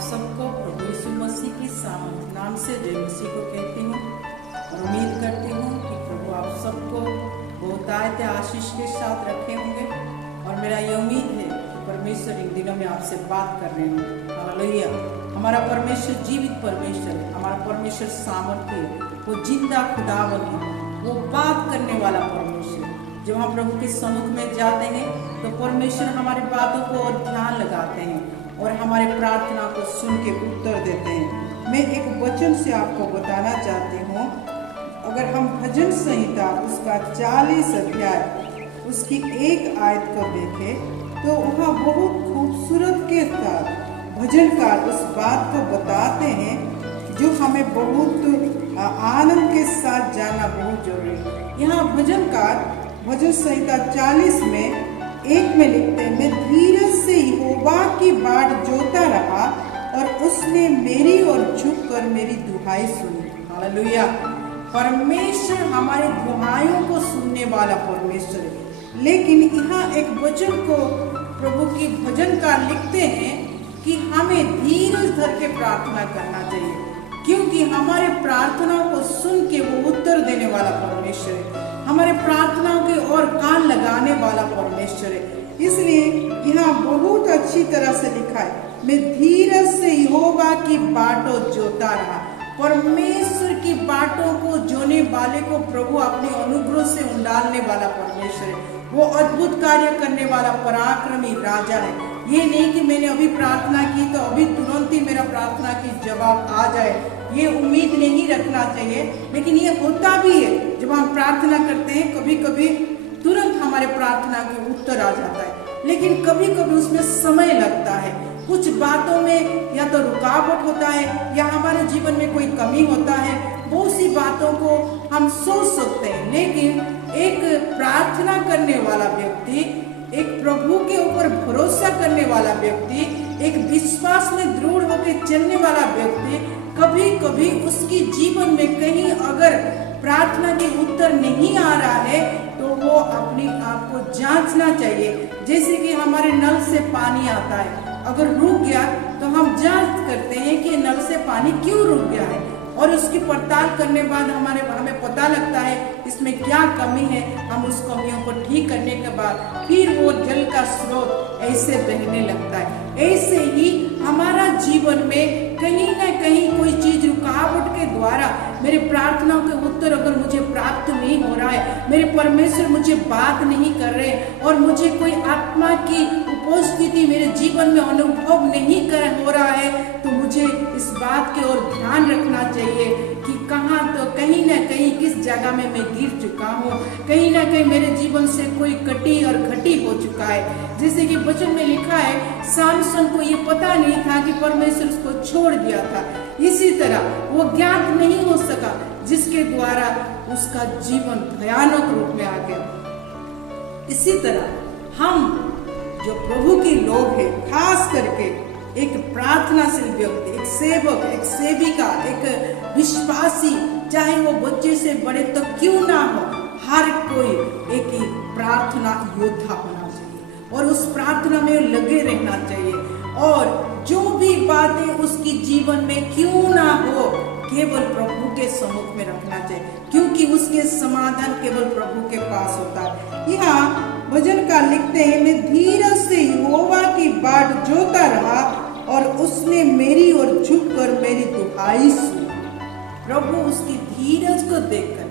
सबको प्रभु यीशु मसीह के नाम से जय मसीह को कहती हूँ और उम्मीद करती हूँ कि प्रभु आप सबको बहुतायत आशीष के साथ रखे होंगे। और मेरा ये उम्मीद है कि परमेश्वर इन दिनों में आपसे बात कर रहे होंगे। हालेलुया। हमारा परमेश्वर जीवित परमेश्वर है, हमारा परमेश्वर सामर्थ्य है, वो जिंदा खुदावन है, वो बात करने वाला परमेश्वर है। जब हम प्रभु के सम्मुख में जाते हैं तो परमेश्वर हमारी बातों को और ध्यान लगाते हैं और हमारे प्रार्थना को सुन के उत्तर देते हैं। मैं एक वचन से आपको बताना चाहती हूँ। अगर हम भजन संहिता उसका 40 अध्याय उसकी एक आयत को देखें तो वहाँ बहुत खूबसूरत के साथ भजनकार उस बात को बताते हैं जो हमें बहुत आनंद के साथ जानना बहुत जरूरी है। यहाँ भजनकार भजन संहिता 40 में 1 में लिखते हैं, मैं धीरज से यहोवा की बाट जोता रहा और उसने मेरी ओर झुककर मेरी दुहाई सुनी। हालेलुया। परमेश्वर हमारे दुहाइयों को सुनने वाला परमेश्वर है। लेकिन यहाँ एक वचन को प्रभु की भजनकार लिखते हैं कि हमें धीरज धर के प्रार्थना करना चाहिए, क्योंकि हमारे प्रार्थनाओं को सुन के वो उत्तर देने वाला परमेश्वर है, हमारे प्रार्थनाओं के और कान लगाने वाला परमेश्वर है। इसलिए यहाँ बहुत अच्छी तरह से लिखा है, मैं धीरज से यहोवा की बातों जोता रहा। परमेश्वर की बातों को जोने वाले को प्रभु अपने अनुग्रह से उंडालने वाला परमेश्वर है। वो अद्भुत कार्य करने वाला पराक्रमी राजा है। ये नहीं कि मैंने अभी प्रार्थना की तो अभी तुरंत ही मेरा प्रार्थना की जवाब आ जाए, ये उम्मीद नहीं रखना चाहिए। लेकिन ये होता भी है, जब हम प्रार्थना करते हैं कभी कभी तुरंत हमारे प्रार्थना के उत्तर आ जाता है, लेकिन कभी कभी उसमें समय लगता है। कुछ बातों में या तो रुकावट होता है या हमारे जीवन में कोई कमी होता है। बहुत सी बातों को हम सोच सकते हैं, लेकिन एक प्रार्थना करने वाला व्यक्ति, एक प्रभु के ऊपर भरोसा करने वाला व्यक्ति, एक विश्वास में दृढ़ होकर चलने वाला व्यक्ति, कभी कभी उसकी जीवन में कहीं अगर प्रार्थना के उत्तर नहीं आ रहा है तो वो अपने आप को जांचना चाहिए। जैसे कि हमारे नल से पानी आता है, अगर रुक गया तो हम जांच करते हैं कि नल से पानी क्यों रुक गया है, और उसकी पड़ताल करने बाद हमें पता लगता है इसमें क्या कमी है। हम उस कमियों को ठीक करने के बाद फिर वो जल का स्रोत ऐसे बहने लगता है। ऐसे ही हमारा जीवन में कहीं ना कहीं कोई चीज रुकावट के द्वारा मेरे प्रार्थनाओं के उत्तर अगर मुझे प्राप्त नहीं हो रहा है, मेरे परमेश्वर मुझे बात नहीं कर रहे और मुझे कोई आत्मा की उपस्थिति मेरे जीवन में अनुभव नहीं हो रहा है, तो मुझे इस बात की ओर ध्यान रखना चाहिए कि कहाँ तो कहीं ना कहीं किस जगह में मैं गिर चुका हूँ, कहीं ना कहीं मेरे जीवन से कोई कटी और घटी हो चुका है। जैसे कि वचन में लिखा है, सामसन को ये पता नहीं था कि परमेश्वर उसको छोड़ दिया था, इसी तरह वो ज्ञात नहीं हो सका जिसके द्वारा उसका जीवन भयानक रूप में आ गया। इसी तरह हम जो प्रभु के लोग हैं, खास करके एक प्रार्थनाशील व्यक्ति, एक सेवक, एक सेविका, एक विश्वासी, चाहे वो बच्चे से बड़े तो क्यों ना हो, हर कोई एक ही प्रार्थना योद्धा होना चाहिए और उस प्रार्थना में लगे रहना चाहिए। और जो भी बातें उसकी जीवन में क्यों ना हो, केवल प्रभु के सम्मुख में रखना चाहिए, क्योंकि उसके समाधान केवल प्रभु के पास होता है। यहाँ भजनकार लिखते हैं, मैं धीरज से यहोवा की बाट जोता रहा और उसने मेरी ओर झुककर मेरी दुहाई सुनी। प्रभु उसकी धीरज को देखकर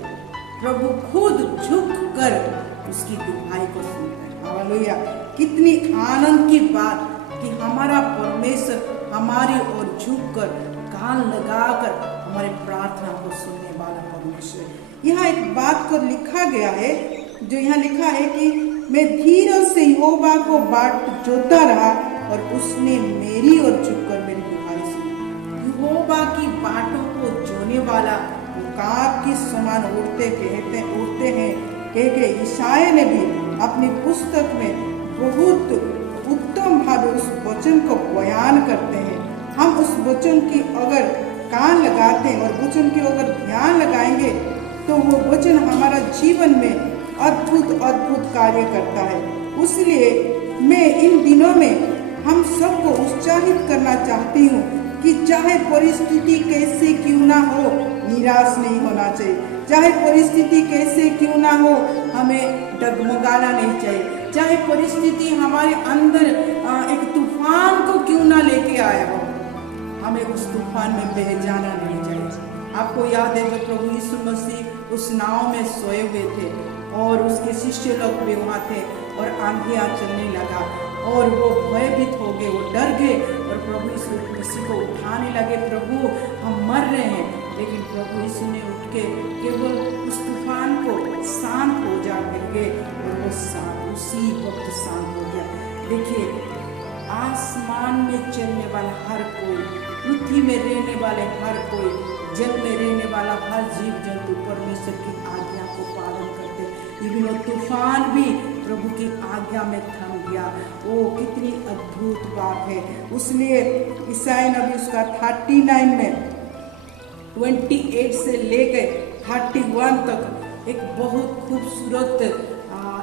प्रभु खुद झुककर उसकी दुहाई को सुनता है। हालेलुया। कितनी आनंद की बात कि हमारा परमेश्वर हमारी ओर झुककर कान लगाकर हमारे प्रार्थना को सुनने वाला परमेश्वर। यहाँ एक बात को लिखा गया है, जो यहाँ लिखा है कि मैं धीरज से यहोवा को बाट जोता रहा और उसने मेरी ओर झुककर मेरी दुहाई सुनी। यहोवा की बातों को जोने वाला काब की समान उड़ते हैं, कह ईशाया ने भी अपनी पुस्तक में बहुत उत्तम भाव उस वचन को बयान करते हैं। हम उस वचन की अगर कान लगाते हैं और वचन की अगर ध्यान लगाएंगे तो वो वचन हमारा जीवन में अद्भुत कार्य करता है। इसलिए मैं इन दिनों में हम सबको उत्साहित करना चाहती हूँ कि चाहे परिस्थिति कैसे क्यों ना हो, निराश नहीं होना चाहिए। चाहे परिस्थिति कैसे क्यों ना हो, हमें डगमगाना नहीं चाहिए। चाहे परिस्थिति हमारे अंदर एक तूफान को क्यों ना लेके आया हो, हमें उस तूफान में बह जाना नहीं चाहिए। आपको याद है जब प्रभु यीशु मसीह उस नाव में सोए हुए थे और उसके शिष्य लोग भी वहाँ थे और आंधियाँ चलने लगा और वो भयभीत हो गए, वो डर गए और प्रभु यीशु मसीह को उठाने लगे, प्रभु हम मर रहे हैं। लेकिन प्रभु यीशु ने उठ के केवल उस तूफान को शांत हो जा करके और वो शांत उसी वक्त शांत हो गया। देखिए, आसमान में चलने वाला हर कोई, पृथ्वी में रहने वाले हर कोई, जल में रहने वाला हर जीव जंतु परमेश्वर की आज्ञा को पालन करते। इवन वो तूफान भी प्रभु की आज्ञा में थम गया। वो कितनी अद्भुत बात है। उसलिए ईसाई नबी उसका 39 में 28 से लेकर 31 तक एक बहुत खूबसूरत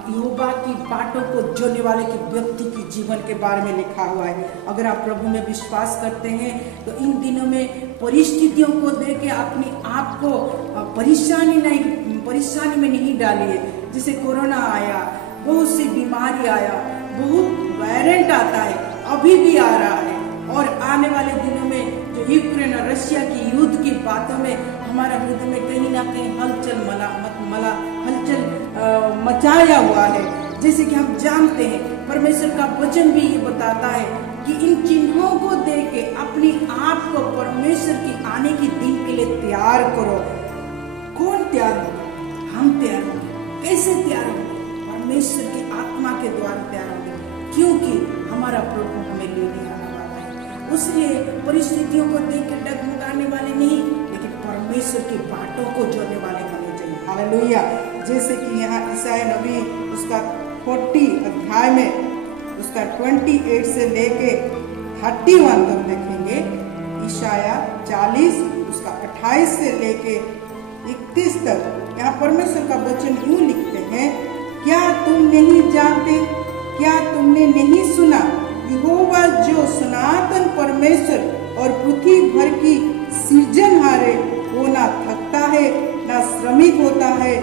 यहोवा की बातों को जोड़ने वाले के व्यक्ति की जीवन के बारे में लिखा हुआ है। अगर आप प्रभु में विश्वास करते हैं तो इन दिनों में परिस्थितियों को देख के अपने आप को परेशानी में नहीं डालिए। जैसे कोरोना आया, बहुत सी बीमारी आया, बहुत वेरिएंट आता है, अभी भी आ रहा है और आने वाले दिनों में जो यूक्रेन और रशिया की युद्ध की बातों में हमारा हृदय में कहीं ना कहीं हलचल मचाया हुआ है। जैसे कि हम जानते हैं परमेश्वर का वचन भी ये बताता है कि इन चिन्हों को देख के अपने आप को परमेश्वर की आने की दिन के लिए तैयार करो। कौन तैयार होगा? हम तैयार होंगे। कैसे तैयार होंगे? परमेश्वर की आत्मा के द्वारा तैयार होंगे, क्योंकि हमारा प्रभु हमें लेने आने वाला है। उसलिए परिस्थितियों को देख के डगमगाने वाले नहीं, लेकिन परमेश्वर की बातों को जोड़ने वाले होने चाहिए। हालेलुया। जैसे कि यहाँ ईसाई नबी उसका 40 अध्याय में उसका 28 से लेके 31 तक देखेंगे। ईशाया 40 उसका 28 से लेके 31 तक यहाँ परमेश्वर का वचन यूं लिखते हैं, क्या तुम नहीं जानते? क्या तुमने नहीं सुना? यहोवा जो सनातन परमेश्वर और पृथ्वी भर की सृजनहारे, वो ना थकता है ना श्रमिक होता है,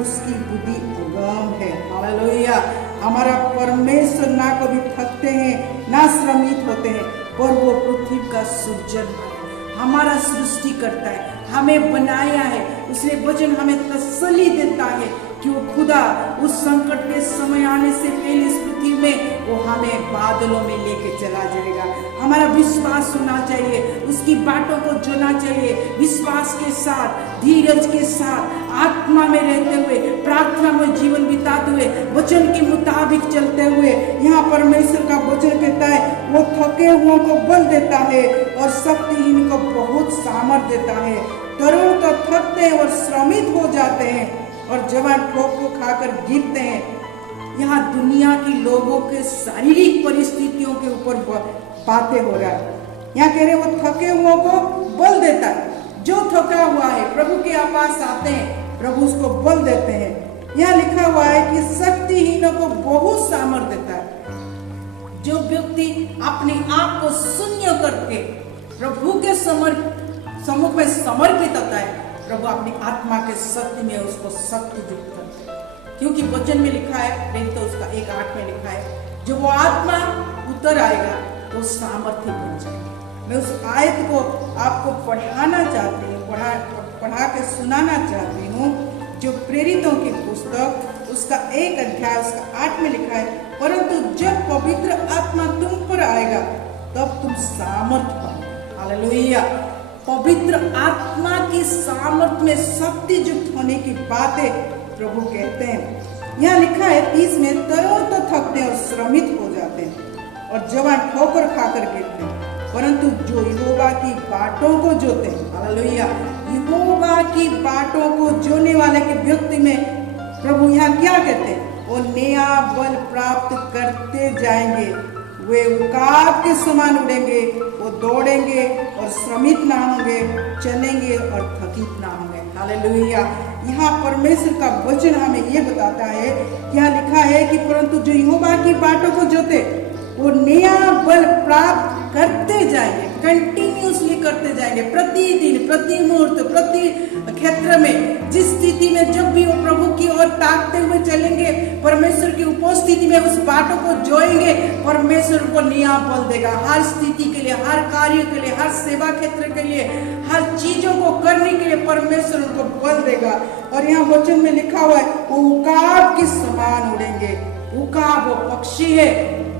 उसकी बुद्धि अगम है। हालेलुया। हमारा परमेश्वर ना कभी थकते हैं ना श्रमित होते हैं, पर वो पृथ्वी का सृजनहार है, हमारा सृष्टि करता है, हमें बनाया है। उसने वचन हमें तसल्ली देता है कि वो खुदा उस संकट के समय आने से पहले इस पृथ्वी में वो हमें बादलों में लेके चला जाएगा। हमारा विश्वास होना चाहिए, उसकी बातों को जोड़ना चाहिए, विश्वास के साथ, धीरज के साथ, आत्मा में रहते हुए, प्रार्थना में जीवन बिताते हुए, वचन के मुताबिक चलते हुए। यहाँ परमेश्वर का वचन कहता है वो थके हुओं को बल देता है और शक्तिहीन को बहुत सामर्थ देता है। तरुण तो थकते हैं और श्रमित हो जाते हैं और जवान ठोकर खाकर गिरते हैं। यहाँ दुनिया की लोगों के शारीरिक परिस्थितियों के ऊपर बातें हो रहा है। यहाँ कह रहे वो थके हुओं को बल देता है। जो थका हुआ है प्रभु के पास आते हैं, प्रभु उसको बल देते हैं। यहाँ लिखा हुआ है कि शक्तिहीनों को बहुत सामर्थ देता है। जो व्यक्ति अपने आप को शून्य करके प्रभु के सम्मुख में समर्पित होता है, प्रभु अपनी आत्मा के शक्ति में उसको शक्ति युक्त करते हैं। क्योंकि वचन में लिखा है, नहीं तो उसका 1:8 में लिखा है, जो वो आत्मा उतर आएगा तो सामर्थ्य बन जाएगा। मैं उस आयत को आपको पढ़ाना चाहती हूँ, पढ़ा के सुनाना चाहती हूँ, जो प्रेरितों की पुस्तक उसका 1 अध्याय उसका 8 में लिखा है, परंतु जब पवित्र आत्मा तुम पर आएगा तब तुम सामर्थ पाओगे। हालेलुया। पवित्र आत्मा की सामर्थ में शक्ति युक्त होने की बातें प्रभु कहते हैं। यहाँ लिखा है 30 में, तरुण तो थकते और श्रमित हो जाते हैं और जवान ठोकर खाकर गिरते हैं, परंतु जो यहोवा की बातों को जोते हैं, हालेलुया, यहोवा की बातों को जोने वाले के व्यक्ति में प्रभु यहाँ क्या कहते हैं? वो नया बल प्राप्त करते जाएंगे, वे उकाब के समान उड़ेंगे, वो दौड़ेंगे और श्रमित ना होंगे, चलेंगे और थकित ना होंगे। हालेलुया। यहाँ परमेश्वर का वचन हमें ये बताता है, क्या लिखा है कि परंतु जो यहोवा की बातों को जोते वो नया बल प्राप्त करते जाएंगे, कंटिन्यूसली करते जाएंगे, प्रतिदिन, प्रति मुहूर्त, प्रति क्षेत्र में, जिस स्थिति में जब भी वो प्रभु की ओर ताकते हुए चलेंगे, परमेश्वर की उपस्थिति में उस बातों को जोएंगे, परमेश्वर को नया बल देगा। हर स्थिति के लिए, हर कार्य के लिए, हर सेवा क्षेत्र के लिए, हर चीजों को करने के लिए परमेश्वर उनको बल देगा। और यहाँ वचन में लिखा हुआ है, वो उकाब के समान उड़ेंगे। उकाब वो पक्षी है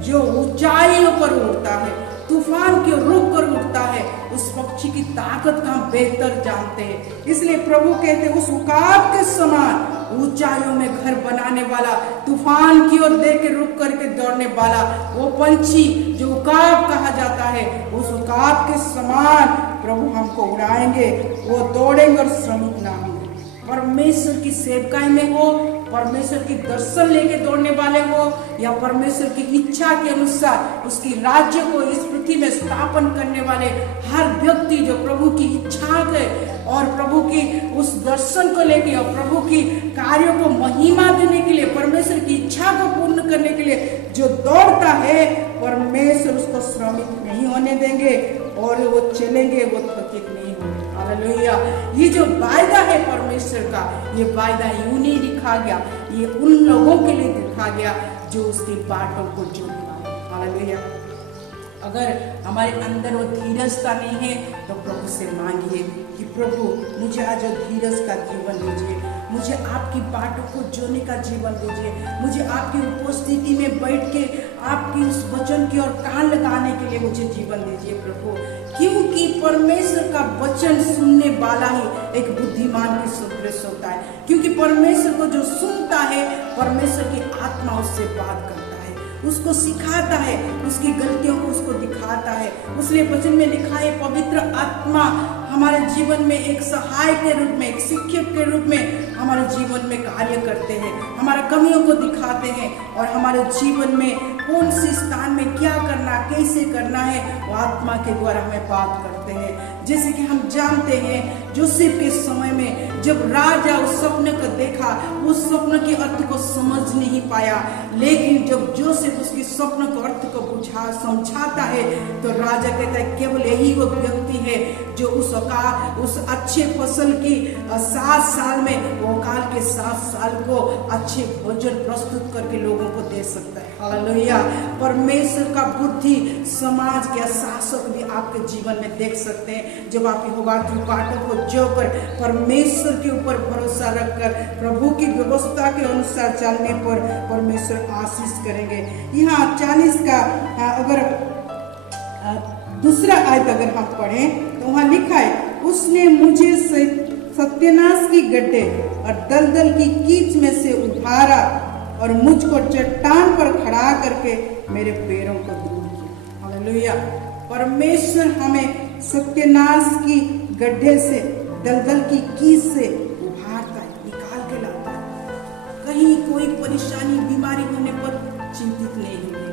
जो ऊंचाइयों पर उड़ता है, तूफान के रुख पर उड़ता है। उस पक्षी की ताकत का हम बेहतर जानते हैं, इसलिए प्रभु कहते हैं, उस उकाब के समान ऊंचाइयों में घर बनाने वाला, तूफान की ओर देख के रुक करके दौड़ने वाला, वो पंछी जो उकाब कहा जाता है, उस उकाब के समान प्रभु हमको उड़ाएंगे। वो दौड़ेंगे और श्रमिक ना होंगे। परमेश्वर की सेवकाई में हो, परमेश्वर की दर्शन लेके दौड़ने वाले हो, या परमेश्वर की इच्छा के अनुसार उसकी राज्य को इस पृथ्वी में स्थापन करने वाले हर व्यक्ति जो प्रभु की इच्छा के और प्रभु की उस दर्शन को लेके और प्रभु की कार्यों को महिमा देने के लिए, परमेश्वर की इच्छा को पूर्ण करने के लिए जो दौड़ता है, परमेश्वर उसको श्रमिक नहीं होने देंगे और वो चलेंगे, वो थकित नहीं होंगे। हालेलुया। ये जो वायदा है परमेश्वर का, ये वायदा यूं नहीं लिखा गया, ये उन लोगों के लिए लिखा गया जो उसकी बातों को जोड़ने वाले। हालेलुया। अगर हमारे अंदर वो धीरजता नहीं है तो प्रभु से मांगिए कि प्रभु मुझे आज धीरज का जीवन दीजिए, मुझे आपकी बातों को जोड़ने का जीवन दीजिए, मुझे आपकी उपस्थिति में बैठ के आपकी उस वचन की ओर कान लगाने के लिए मुझे जीवन दीजिए प्रभु। क्योंकि परमेश्वर का वचन सुनने वाला ही एक बुद्धिमान की सदृश होता है, क्योंकि परमेश्वर को जो सुनता है, परमेश्वर की आत्मा उससे बात करता है, उसको सिखाता है, उसकी गलतियों को उसको दिखाता है। उसने वचन में लिखा है, पवित्र आत्मा हमारे जीवन में एक सहायक के रूप में, एक शिक्षक के रूप में हमारे जीवन में कार्य करते हैं, हमारे कमियों को दिखाते हैं और हमारे जीवन में कौन सी स्थान में क्या करना, कैसे करना है, वो आत्मा के द्वारा हमें बात करते हैं। जैसे कि हम जानते हैं, जोसेफ के समय में जब राजा उस सपने को देखा, उस सपने के अर्थ को समझ नहीं पाया, लेकिन जब जोसेफ उसकी सपने के अर्थ को समझाता है तो राजा कहता है, केवल यही वो व्यक्ति है जो उस अच्छे फसल की 7 साल में वो काल के 7 साल को अच्छे भोजन प्रस्तुत करके लोगों को दे सकता है। हालेलुया। परमेश्वर का बुद्धि समाज के शासक भी आपके जीवन में देख सकते हैं, जब आप यहोवा की बातों को जोकर परमेश्वर के ऊपर भरोसा रखकर प्रभु की व्यवस्था के अनुसार चलने पर परमेश्वर आशीष करेंगे। यहाँ 40 का अगर दूसरा आयत अगर हम पढ़ें तो वहाँ लिखा है, उसने मुझे सत्यानाश की गड्ढे और दलदल की कीच में से उठारा और मुझको चट्टान पर खड़ा करके मेरे पैरों को दूर किया। हालेलुया। परमेश्वर हमें सत्यानाश की गड्ढे से, दलदल की कीच से उभारता है, निकाल के लाता है। कहीं कोई परेशानी, बीमारी होने पर चिंतित नहीं होंगे।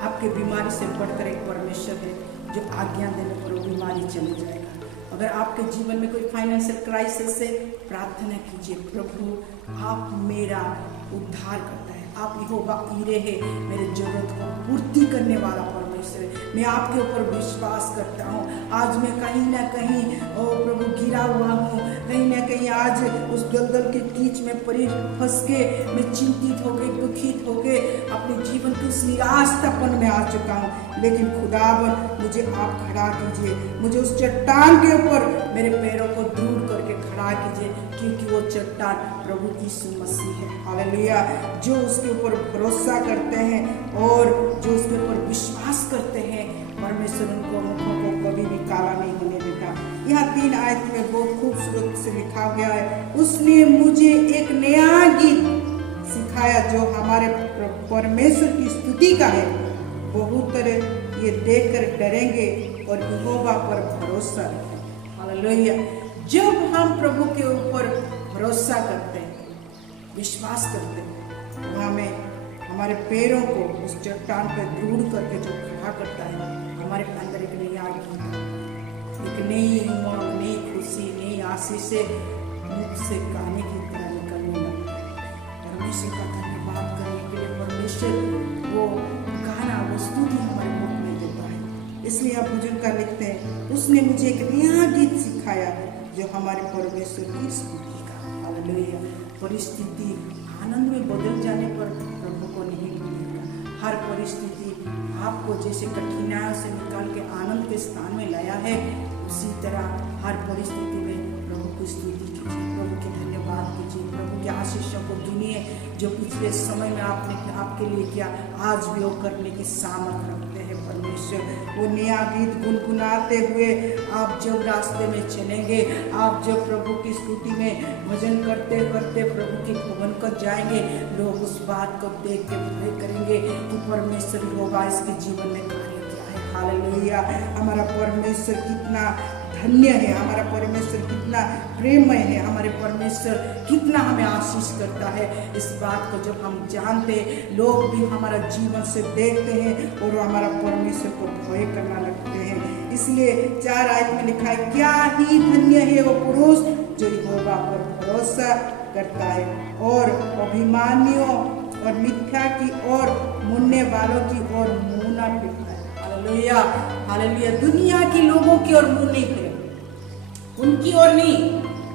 आपके बीमारी से बढ़कर एक परमेश्वर है जो आज्ञा देने पर वो बीमारी चली जाएगा। अगर आपके जीवन में कोई फाइनेंशियल क्राइसिस है, प्रार्थना कीजिए, प्रभु आप मेरा उद्धार करता है, आप यहोवा ईरे है, मेरे जरूरत को पूर्ति करने वाला परमेश्वर है। मैं आपके ऊपर विश्वास करता हूँ। आज मैं कहीं ना कहीं प्रभु गिरा हुआ हूँ, कहीं ना कहीं आज उस दलदल के कीच में फंस के मैं चिंतित होके, दुखित होके अपने जीवन के उस निराशापन में आ चुका हूँ, लेकिन खुदावन मुझे आप खड़ा कीजिए, मुझे उस चट्टान के ऊपर मेरे पैरों को दूर करके खड़ा कीजिए, क्योंकि वो चट्टान प्रभु यीशु मसीह है। हालेलुया। जो उसके ऊपर भरोसा करते हैं और जो उसके ऊपर विश्वास करते हैं, परमेश्वर उनको मुखों को कभी भी काला नहीं होने देता। यहाँ 3 आयत में बहुत खूबसूरत से लिखा गया है, उसने मुझे एक नया गीत सिखाया जो हमारे परमेश्वर की स्तुति का है। बहुत तरह ये देखकर डरेंगे और यहोवा पर भरोसा रखें। हालेलुया। जब हम प्रभु के ऊपर भरोसा करते हैं, विश्वास करते हैं, वो हमें हमारे पैरों को उस चट्टान पर दृढ़ करके जो खड़ा करता है, हमारे अंदर एक नई आग, एक नई उमंग, नई खुशी, नई आशीष से मुख से गाने की तरह निकलने लगता है। परमेश्वर का धन्यवाद करने के लिए परमेश्वर वो गाना, वो स्तुति यह भजन का लिखते हैं, उसने मुझे एक नया गीत सिखाया जो हमारे परमेश्वर की स्तुति का। हालेलुया। परिस्थिति आनंद में बदल जाने पर प्रभु को नहीं भूलिएगा। हर परिस्थिति आपको जैसे कठिनाइयों से निकाल के आनंद के स्थान में लाया है, उसी तरह हर परिस्थिति में प्रभु की स्तुति कीजिए, प्रभु के धन्यवाद कीजिए, प्रभु के आशीषों को गिनिए जो पिछले समय में आपने आपके लिए किया, आज भी वो करने की सामर्थ रखते हैं परमेश्वर। वो नया गीत गुनगुनाते हुए आप जब रास्ते में चलेंगे, आप जब प्रभु की स्तुति में भजन करते करते प्रभु के भवन को जाएंगे, लोग उस बात को देख के भय करेंगे कि परमेश्वर होगा इसके जीवन में कार्य किया है। हालेलुया। हमारा परमेश्वर कितना धन्य है, हमारा परमेश्वर कितना प्रेममय है, हमारे परमेश्वर कितना हमें आशीष करता है। इस बात को जब हम जानते हैं, लोग भी हमारा जीवन से देखते हैं और हमारा परमेश्वर को भय करना लगते हैं। इसलिए 4 आयत में लिखा है, क्या ही धन्य है वो पुरुष जो यहोवा पर भरोसा करता है और अभिमानियों और मिथ्या की ओर मुड़ने वालों की ओर मुंह ना फेरता है। हालेलुया। हालेलुया। दुनिया के लोगों की ओर मुंह नहीं फेरे, उनकी ओर नहीं,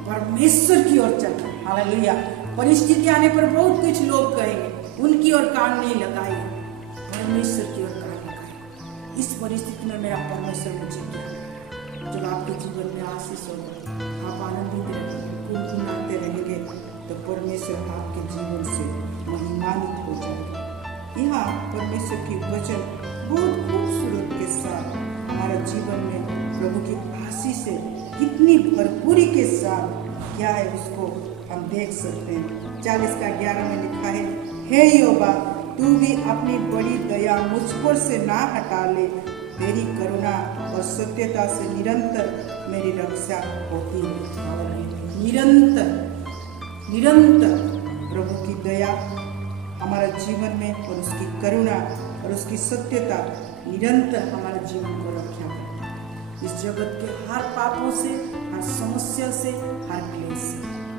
परमेश्वर की ओर चलना। हालेलुया। परिस्थिति आने पर बहुत कुछ लोग कहेंगे, उनकी ओर कान नहीं लगाए, परमेश्वर की ओर कान लगाए। इस परिस्थिति में मेरा परमेश्वर मुझे क्या, जब आपके जीवन में आशीष होगा, आप आनंदित रहेंगे, गुनगुनाते रहेंगे, तो परमेश्वर आपके जीवन से महिमान्वित हो जाएगा। यहाँ परमेश्वर की वचन बहुत खूबसूरत के साथ हमारा जीवन में प्रभु की आशीष से कितनी भरपूरी के साथ क्या है उसको हम देख सकते हैं। 40:11 में लिखा है, हे यहोवा तू भी अपनी बड़ी दया मुझ पर से ना हटा ले, तेरी करुणा और सत्यता से निरंतर मेरी रक्षा होती है। निरंतर निरंतर प्रभु की दया हमारा जीवन में और उसकी करुणा और उसकी सत्यता निरंतर हमारे जीवन को रक्षा करता है। इस जगत के हर पापों से, हर समस्या से, हर क्लेश से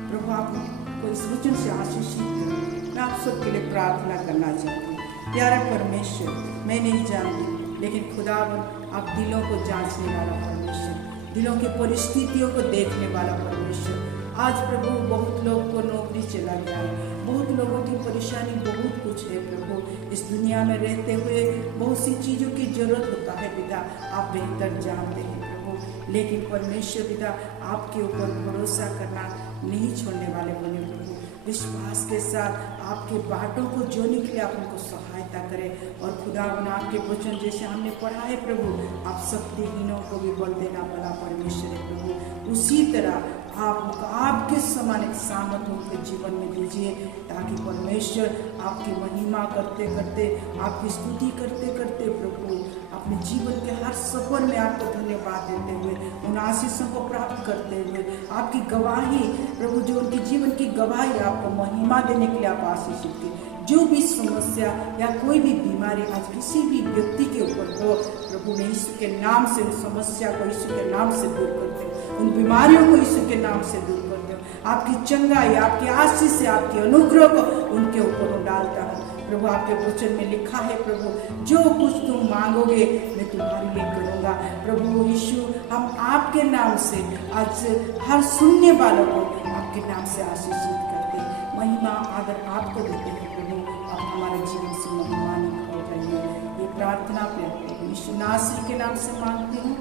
प्रभु आपको इस वचन से आशीषित करें। मैं आप सबके लिए प्रार्थना करना चाहती हूँ। प्यारा परमेश्वर, मैं नहीं जानती, लेकिन खुदावन आप दिलों को जांचने वाला परमेश्वर, दिलों की परिस्थितियों को देखने वाला परमेश्वर। आज प्रभु बहुत लोग को नौकरी चला गया है, बहुत लोगों की परेशानी बहुत कुछ है प्रभु। इस दुनिया में रहते हुए बहुत सी चीज़ों की जरूरत होता है पिता, आप बेहतर जानते हैं प्रभु। लेकिन परमेश्वर पिता आपके ऊपर भरोसा करना नहीं छोड़ने वाले बने प्रभु। विश्वास के साथ आपके बातों को जोड़ने के लिए आप उनको सहायता करें। और खुदावन आपके वचन जैसे हमने पढ़ा है प्रभु, आप शक्तिहीनों को भी बल देना वाला परमेश्वर है प्रभु। उसी तरह आप आपके समान एक सामर्थ उनके जीवन में दीजिए, ताकि परमेश्वर आपकी महिमा करते करते, आपकी स्तुति करते करते प्रभु अपने जीवन के हर सफर में आपको धन्यवाद देते हुए, उन आशीषों को प्राप्त करते हुए, आपकी गवाही प्रभु जो उनके जीवन की गवाही आपको महिमा देने के लिए आप आशीषित कीजिए। जो भी समस्या या कोई भी बीमारी आज किसी भी व्यक्ति के ऊपर हो प्रभु, मैं यीशु के नाम से उस समस्या को यीशु के नाम से दूर करते हो, उन बीमारियों को यीशु के नाम से दूर करते हो। आपकी चंगाई, आपकी आशीष से, आपके अनुग्रह को उनके ऊपर डालता हूँ प्रभु। आपके वचन में लिखा है प्रभु, जो कुछ तुम मांगोगे मैं तुम्हारे लिए करूँगा। प्रभु यीशु, हम आपके नाम से आज हर सुनने वालों को आपके नाम से आशीषित करते हैं। महिमा आदर आपको देते हैं प्रभु। आप हमारे जीवन से महिमान्वित हो रही है। ये प्रार्थना प्रभु यीशु नासरी के नाम से मांगती हूँ।